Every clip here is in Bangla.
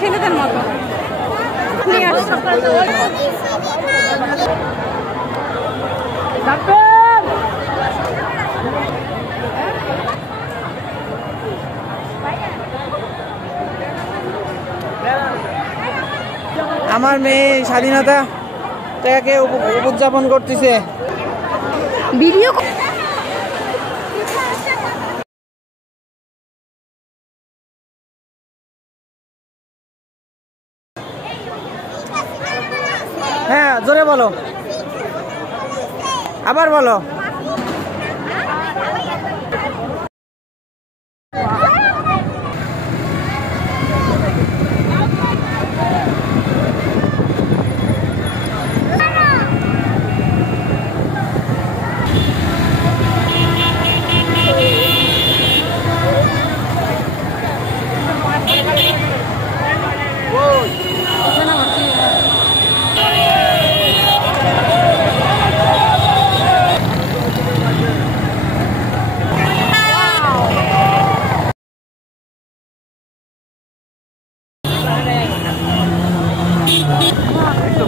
ছেলেদের মতো আমার মেয়ে স্বাধীনতা তাকে উদযাপন করতেছে ভিডিও। হ্যাঁ জোরে বলো, আবার বলো।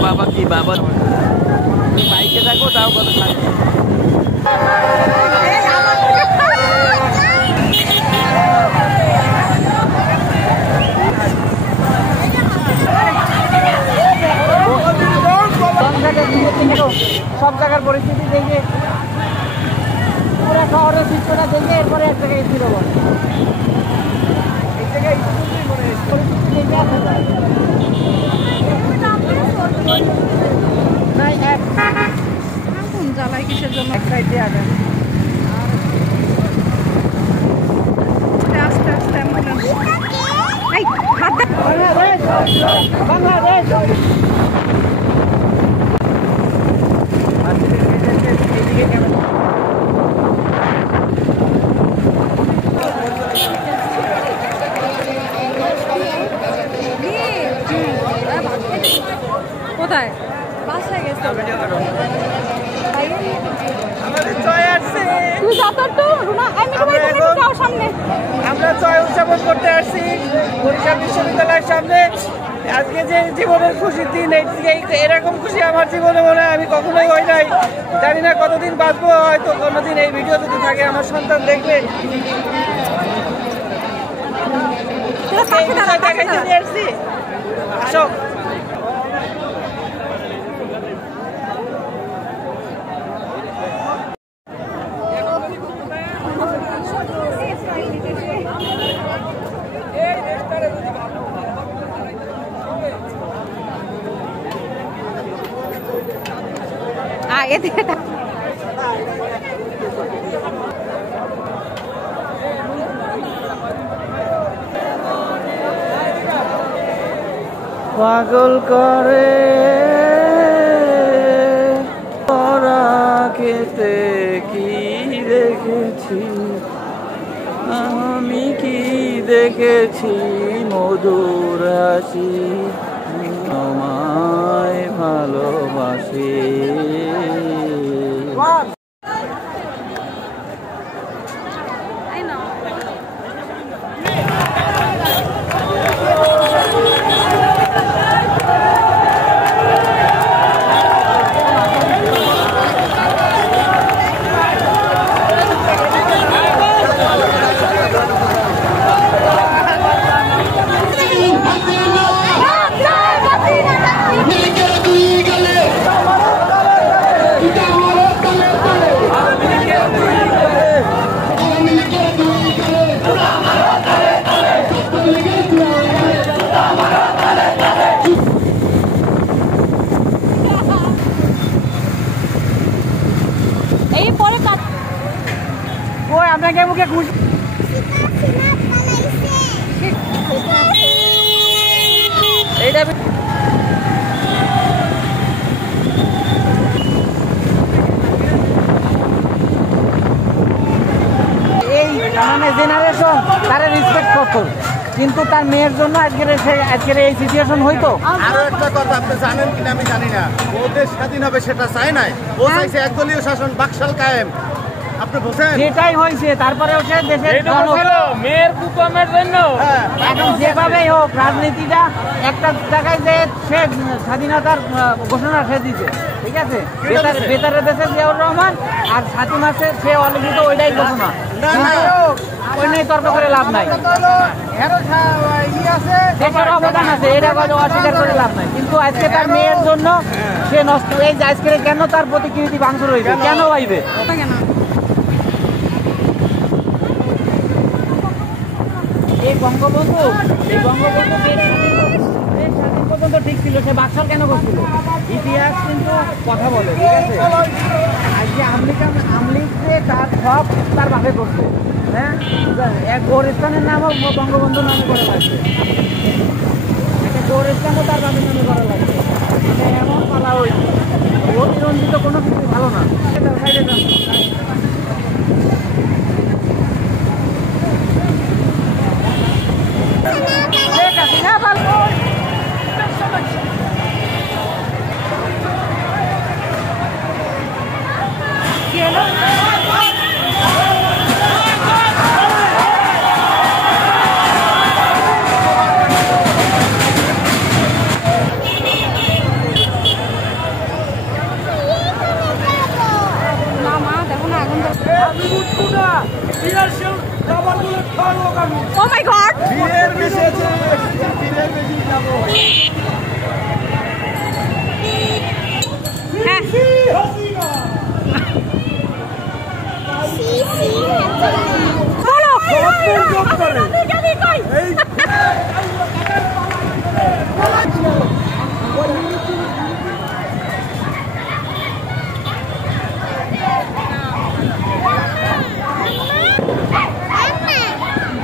বাবা কি বাবা বাইকে থাকো তাও কত সব জায়গার পরিস্থিতি দেখে পুরো শহরের চিত্রটা দেখে এরপরে এক জায়গায় স্থির হবো। এই জায়গায় পরিস্থিতি দেখে আসা যায় কোন জ্বালায় কিসের জন্য এক সাইড দিয়ে আসেন। আস্তে আস্তে অ্যাম্বুলেন্স। এই হাত বাংলাদেশ কোথায় বাসায় গেছে আমরা জয় উদযাপন করতে আসছি বরিশাল বিশ্ববিদ্যালয়ের সামনে। আজকে যে জীবনের খুশির দিন, এরকম খুশি আমার জীবনে মনে হয় আমি কখনোই হই নাই। জানি না কতদিন বাঁচবো, হয়তো কোনোদিন এই ভিডিও যদি থাকে আমার সন্তান দেখবে। দেখাইতে নিয়ে আসছি, আসো। এদিকে পাগল করে তোরা খেতে কি দেখেছি, আমি কি দেখেছি মধুর হাসি, আমায় ভালোবাসি। আপনাকে মুখে খুশি এইটা এই মানে জেনারেশন তারা রেসপেক্ট করতো। কিন্তু তার মেয়ের জন্য আজকের এই সিচুয়েশন হইতো। আরো একটা কথা আপনি জানেন কিনা আমি জানি না, ও দেশ স্বাধীন হবে সেটা চায় নাই, ও চাইছে একদলীয় শাসন বাকশাল কায়েম। আপনি বুঝেন সেটাই হয়েছে, তারপরে হচ্ছে দেশের মেয়ের কুকমের জন্য এখন যেভাবেই হোক রাজনীতিটা একটা জায়গায় যে সে স্বাধীনতার ঘোষণা সে দিছে, ঠিক আছে, বেতারের দেশে জিয়াউর রহমান আর 7 মাসে সে অলরেডি তো ওইটাই ঘোষণা, ওই নিয়ে তর্ক করে লাভ নাই। দেশের অবদান আছে, এটা অস্বীকার করে লাভ নাই, কিন্তু আজকে তার মেয়ের জন্য সে নষ্ট, এই যে আজকে কেন তার প্রতিকৃতি ভাঙচুর হয়েছে, কেন হইবে? কেন এই বঙ্গবন্ধু দেশ স্বাধীন পর্যন্ত ঠিক ছিল, সে বাকশাল কেন করছিল? ইতিহাস কিন্তু কথা বলে, ঠিক আছে। আজকে আমলিগ যে তার সব তার বাপে করছে, হ্যাঁ, এক গোরস্থানের নামও বঙ্গবন্ধু নামে করে লাগছে, একটা গোরস্থানও তার বাপের নামে করা লাগছে। এমন পালা ওই অতিরঞ্জিত কোনো কিছু ভালো না। কি হলো? না মা দেখো না আগুন ও মাই গড বীরের বেশি আছে, বীরের বেশি যাবো। হ্যাঁ বলো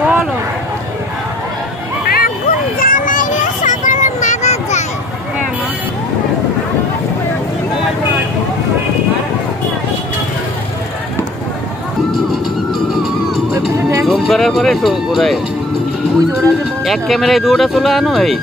বলো আগুন জ্বালাইলে সবার মারা যায়। হ্যাঁ মা জুম করার পরে ঘুরায় এক ক্যামেরায় দুটা চলে আনো এই